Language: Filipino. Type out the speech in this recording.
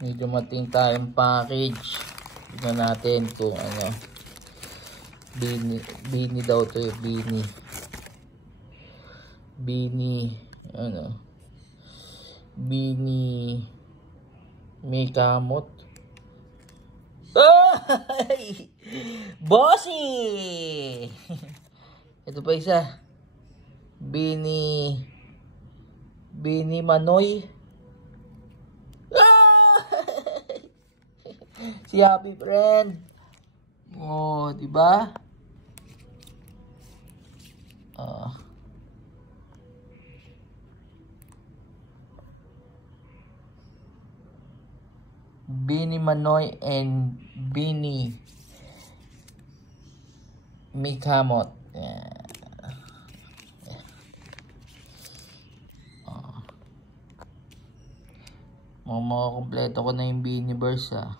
Medyo mating tayong package. Tignan natin kung ano. Bini daw to eh. Bini. Ano. Bini. May kamot. Ay! Bossy! Ito pa isa. Bini Manoy. Si Happy Friend. Oh, di ba? Bini Manoy and Bini Mikamot. Yeah. Mga kompleto ko na yung Biniverse ah.